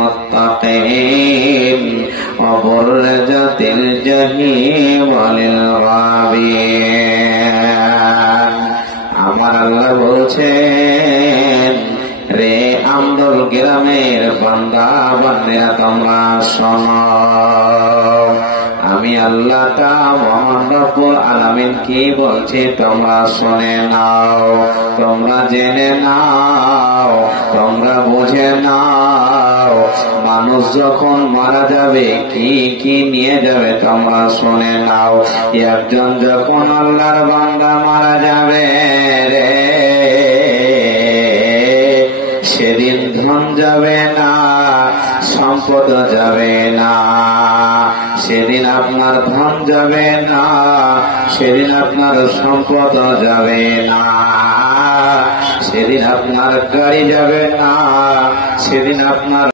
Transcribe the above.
للمتقين وبرزت الجحيم للغابين আমার আল্লাহ বলছেন রে আমদল গ্রামের বান্দা বান্দিরা তোমরা শোনো আমি আল্লাহ তাআলা মহান রব্বুল আলামিন কি বলছি তোমরা শুনে নাও তোমরা জেনে নাও তোমরা বুঝে নাও মানুষ যখন মারা যাবে কি কি নিয়ে যাবে তোমরা শুনে নাও একজন যখন আল্লাহর বান্দা মারা যাবে রে সেদিন ধন যাবে না সম্পদ যাবে না সেদিন আপনার ধন যাবে না সেদিন আপনার সম্পদ যাবে না সেদিন আপনার গাড়ি যাবে না সেদিন আপনার